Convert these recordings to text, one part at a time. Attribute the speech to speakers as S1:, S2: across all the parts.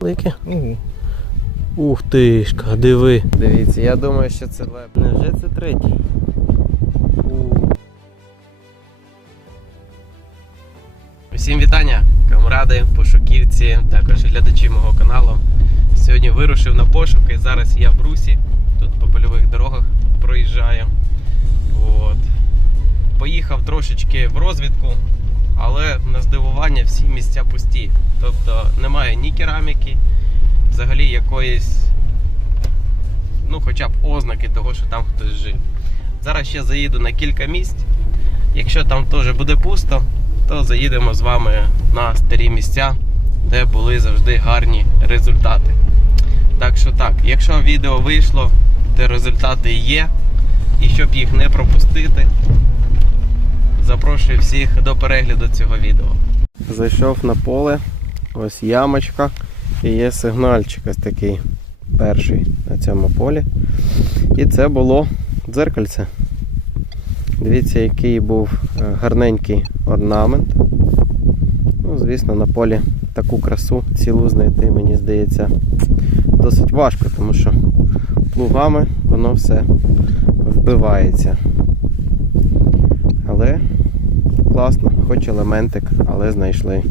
S1: Велике.
S2: Угу.
S1: Ух ти ж, диви. Дивіться, я думаю, що це леб. Невже це третій? Усім вітання, камради, пошуківці, також глядачі мого каналу. Сьогодні вирушив на пошуки. Зараз я в Русі, тут по польових дорогах проїжджаю. От. Поїхав трошечки в розвідку, але на здивування всі місця пусті. Тобто немає ні кераміки, взагалі якоїсь, ну хоча б ознаки того, що там хтось жив. Зараз ще заїду на кілька місць. Якщо там теж буде пусто, то заїдемо з вами на старі місця, де були завжди гарні результати. Так що так, якщо відео вийшло, де результати є, і щоб їх не пропустити, запрошую всіх до перегляду цього відео. Зайшов на поле, ось ямочка і є сигнальчик ось такий перший на цьому полі. І це було дзеркальце. Дивіться, який був е, гарненький орнамент. Ну, звісно, на полі таку красу цілу знайти, мені здається, досить важко, тому що плугами воно все вбивається. Але класно, хоч елементик, але знайшли.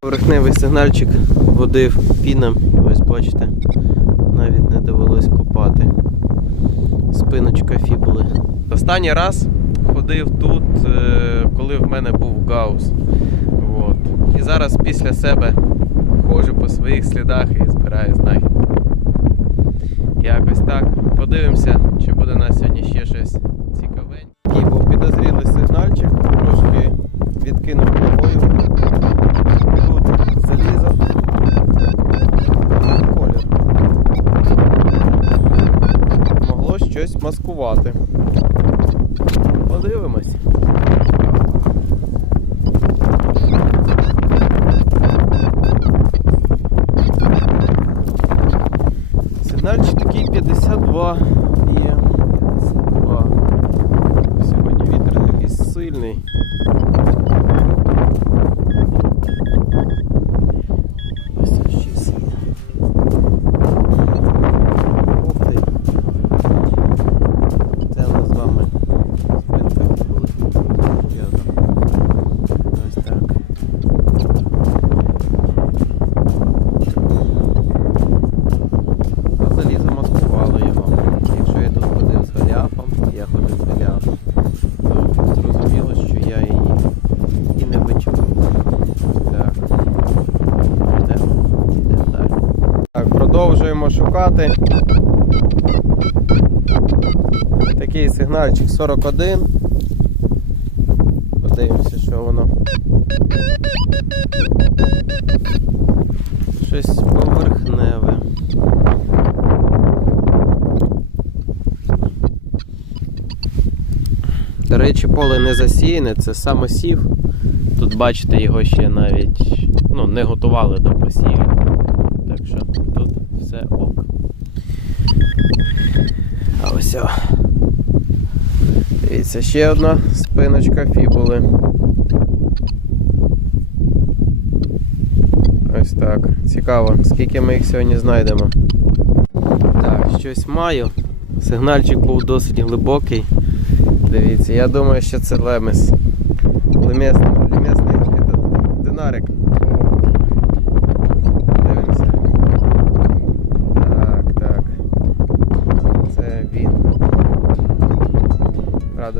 S1: Поверхневий сигнальчик водив піном, ось бачите, навіть не довелось копати. Спиночка фібули. Останній раз ходив тут, е, коли в мене був гаус. От. І зараз після себе ходжу по своїх слідах і збираю знахідки. Якось так. Подивимося, чи буде на сьогодні ще щось цікавеньке. Такий був підозрілий сигнальчик, трошки відкинув головою. Тут залізо. І колір. Могло щось маскувати. Подивимось. Сигнальчик такий 52 є. 52. Сьогодні вітер такий сильний. Ось це ще сильно. Ух ти. Це у нас з вами спинка були. Ось так. А залізо маскувало його. Якщо я тут ходив з галяпом, я ходив з галяпом, то зрозуміло, що я її і не вичув. Так. Йдемо, йдемо далі. Так, продовжуємо шукати. Такий сигнальчик 41. Подивимося, що воно. Щось поверхневе. До речі, поле не засіяне, це самосів. Тут бачите, його ще навіть ну, не готували до посіву. Так що тут все ок. А ось. о. Дивіться, ще одна спиночка фібули. Ось так. Цікаво, скільки ми їх сьогодні знайдемо. Так, щось маю. Сигнальчик був досить глибокий. Дивіться, я думаю, що це лемес. Лемесний, динарик. Дивимося. Так, так. Це він.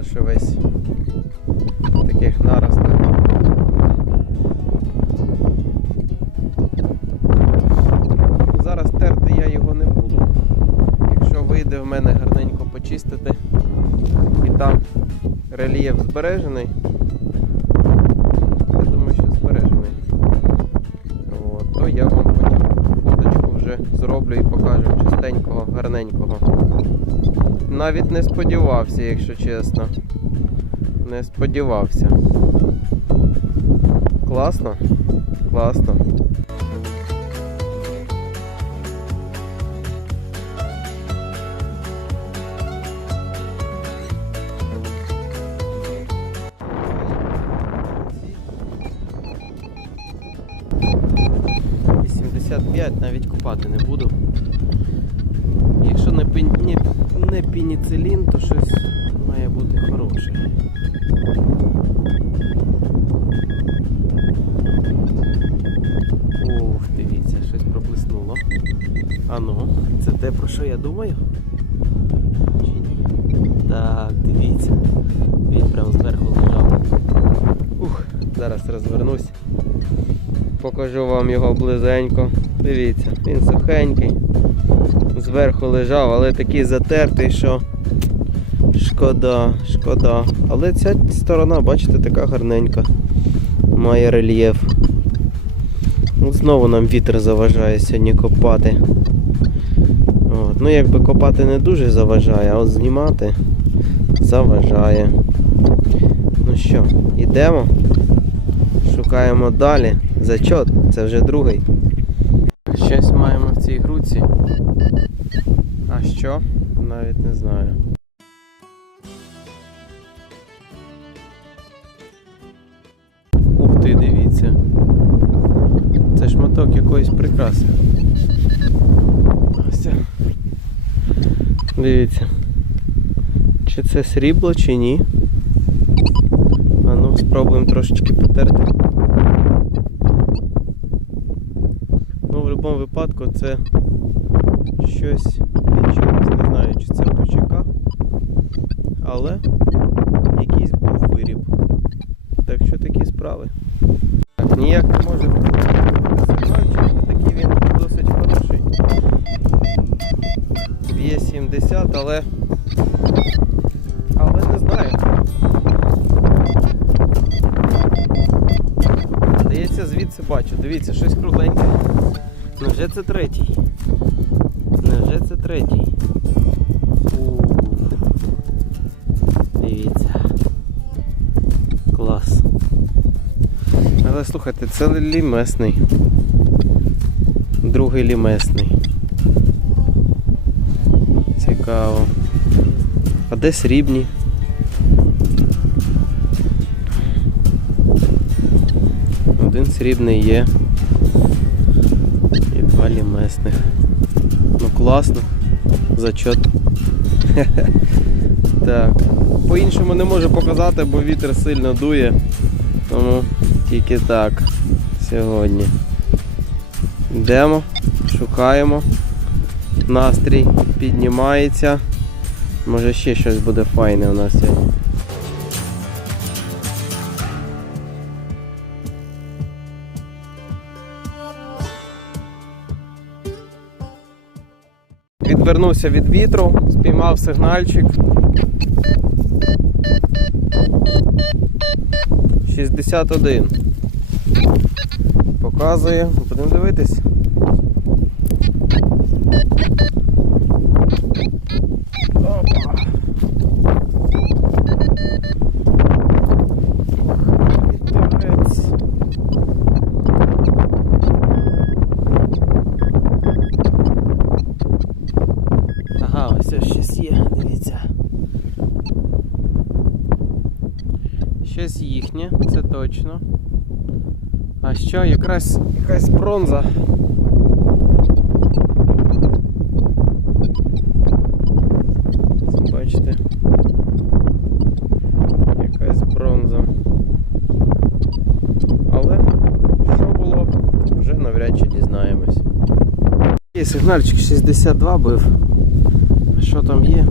S1: Правда, що весь таких наростах. Зараз терти я його не буду. Якщо вийде в мене гарненько почистити і там рельєф збережений, Навіть не сподівався, якщо чесно. Не сподівався. Класно? Класно. А ну, це те, про що я думаю? Чи ні? Так, дивіться. Він прямо зверху лежав. Ух, зараз розвернусь. Покажу вам його близенько. Дивіться, він сухенький. Зверху лежав, але такий затертий, що шкода, шкода. Але ця сторона, бачите, така гарненька. Має рельєф. Ну, Знову нам вітер заважає сьогодні копати. От. Ну, якби копати не дуже заважає, а от знімати заважає. Ну що, йдемо? Шукаємо далі. Зачот, це вже другий. Щось маємо в цій груці. А що? Навіть не знаю. Ух ти, дивіться. Це шматок якоїсь прикраси. Ось. Дивіться. Чи це срібло, чи ні? А ну, спробуємо трошечки потерти. Ну, в будь-якому випадку це щось від чогось. Не знаю, чи це почека, але якийсь був виріб. Так що такі справи. Так, ніяк не може бути сигнальчик, такий він досить хороший. Б'є 70, але. Але не знаю. Здається, звідси бачу. Дивіться, щось кругленьке. Невже це третій? Невже це третій? Дивіться. Клас. Але слухайте, це лімесний. Другий лімесний. Цікаво. А де срібні? Один срібний є. І два лімесних. Ну класно. Зачот. Так. По-іншому не можу показати, бо вітер сильно дує. Тому тільки так сьогодні. Йдемо, шукаємо. Настрій піднімається. Може ще щось буде файне у нас сьогодні. Відвернувся від вітру, спіймав сигнальчик. 61. Показує, будемо дивитись. Ось щось є, дивіться. Щось їхнє, це точно. А що, якраз якась бронза. Бачите? Якась бронза. Але що було, вже навряд чи дізнаємось. Сигнальчик 62 бив. Що там є?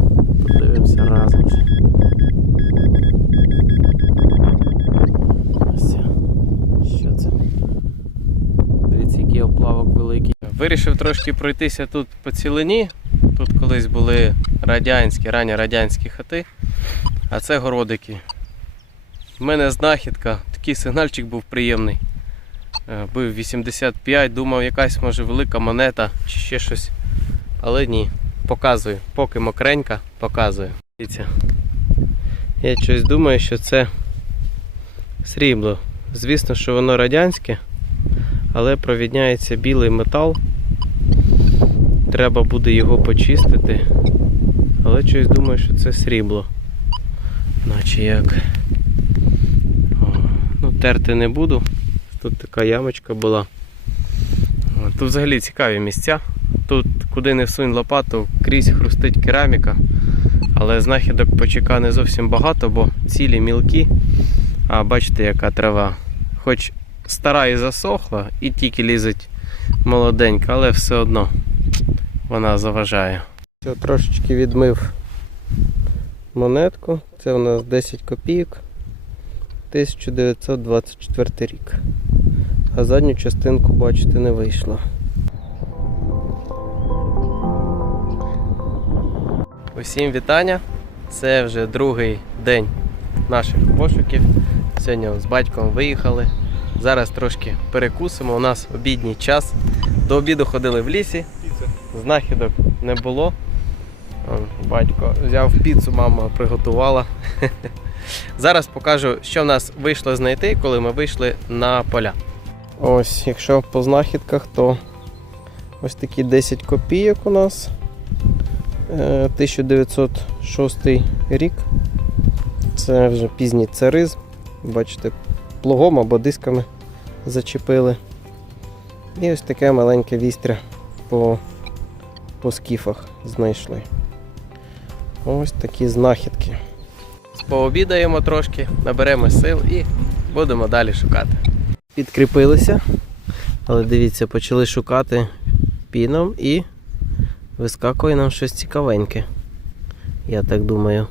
S1: Подивимося разом. Що це? Дивіться, який оплавок великий. Вирішив трошки пройтися тут по цілині. Тут колись були радянські, ранні радянські хати, а це городики. У мене знахідка, такий сигнальчик був приємний. Е, Бив 85, думав, якась може велика монета чи ще щось. Але ні. Показую. Поки мокренька, показую. Дивіться. Я щось думаю, що це срібло. Звісно, що воно радянське, але провідняється білий метал. Треба буде його почистити. Але щось думаю, що це срібло. Наче як. Ну, терти не буду. Тут така ямочка була. Тут взагалі цікаві місця. Тут, куди не всунь лопату, крізь хрустить кераміка. Але знахідок почека не зовсім багато, бо цілі мілкі. А бачите, яка трава. Хоч стара і засохла, і тільки лізить молоденька, але все одно вона заважає. Все, трошечки відмив монетку. Це у нас 10 копійок. 1924 рік. А задню частинку бачити не вийшло. Усім вітання. Це вже другий день наших пошуків. Сьогодні з батьком виїхали. Зараз трошки перекусимо. У нас обідній час. До обіду ходили в лісі. Знахідок не було. Батько взяв піцу, мама приготувала. Зараз покажу, що в нас вийшло знайти, коли ми вийшли на поля. Ось, якщо по знахідках, то ось такі 10 копійок у нас. Е, 1906 рік. Це вже пізній царизм. Бачите, плугом або дисками зачепили. І ось таке маленьке вістря по, по скіфах знайшли. Ось такі знахідки. Пообідаємо трошки, наберемо сил і будемо далі шукати. Підкріпилися, але дивіться, почали шукати піном і вискакує нам щось цікавеньке. Я так думаю.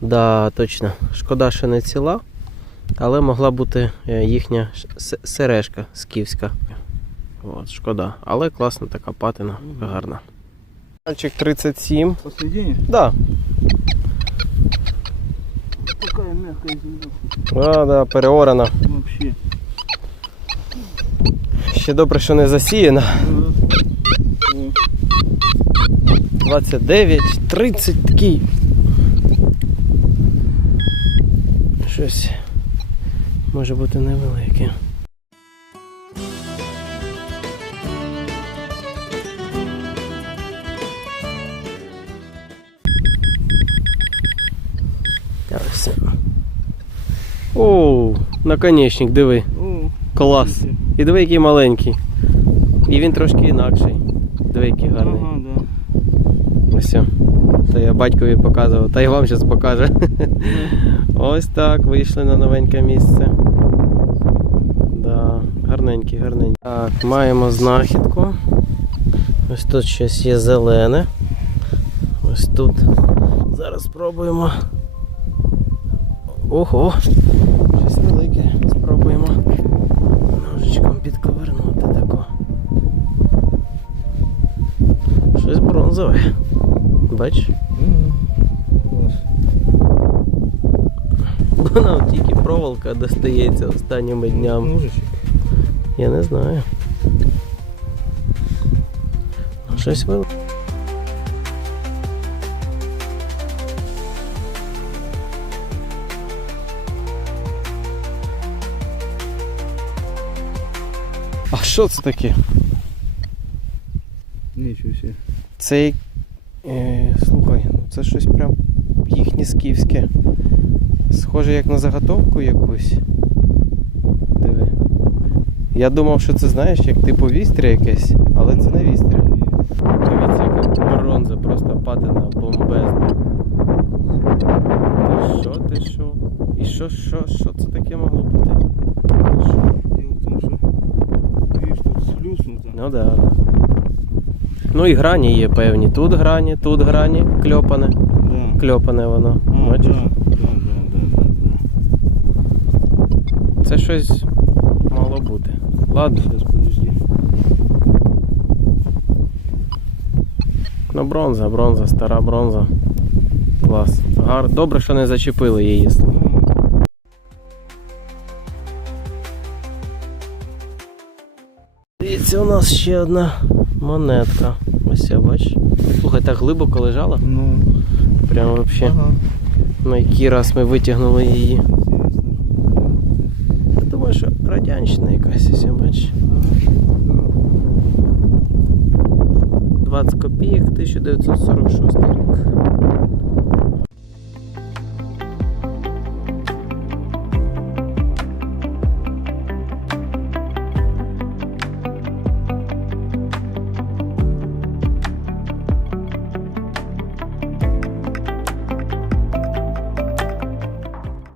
S1: Да, точно. Шкода, що не ціла, але могла бути е, їхня сережка скіфська. От, шкода. Але класна така патина, гарна. Мальчик 37.
S2: Последнее?
S1: Да,
S2: Такая мягкая земля.
S1: да, да, переорана.
S2: Вообще.
S1: Ще добре, що не засіяна.
S2: Ага. О,
S1: 29, 30 такий. Щось може бути невелике. Ось. О, наконечник, диви. Клас. І диви, який маленький. І він трошки інакший. Диви, який гарний. Ось. То я батькові показував, та й вам зараз покаже. Ось так, вийшли на новеньке місце. Да, гарненький, гарненький. Так, маємо знахідку. Ось тут щось є зелене. Ось тут. Зараз спробуємо. Ого! Щось велике. Спробуємо ножичком підковернути тако. Щось бронзове. Бач?
S2: Ага. Класс.
S1: Вона от тільки проволока достається останніми днями.
S2: Ножичек.
S1: Я не знаю. Ну, Щось велике. А що це таке?
S2: Ничего себе.
S1: Це. Це щось прям їхнє скіфське. Схоже як на заготовку якусь. Диви. Я думав, що це знаєш, як типу вістря якесь, але це не вістря. Дивіться, яка бронза, просто патина бомбезна. Ти що, ти що? І що, що, що це таке могло бути? Ти що?
S2: Дело в том, что видишь, тут сплюснуто.
S1: Ну да. Ну і грані є певні. Тут грані, тут грані, кльопане.
S2: Да.
S1: Кльопане воно.
S2: А,
S1: Бачиш?
S2: да, да, да, да, да,
S1: Це щось мало бути. Ладно,
S2: Сейчас, подожди.
S1: ну бронза, бронза, стара бронза. Клас. Гар... Добре, що не зачепили її. Дивіться, у нас ще одна монетка. Ось я бачиш. Слухай, так глибоко лежала.
S2: Ну,
S1: Прямо вообще.
S2: ага.
S1: На який раз ми витягнули її. Я думаю, що радянщина якась, ось я бачиш. 20 копійок, 1946 рік.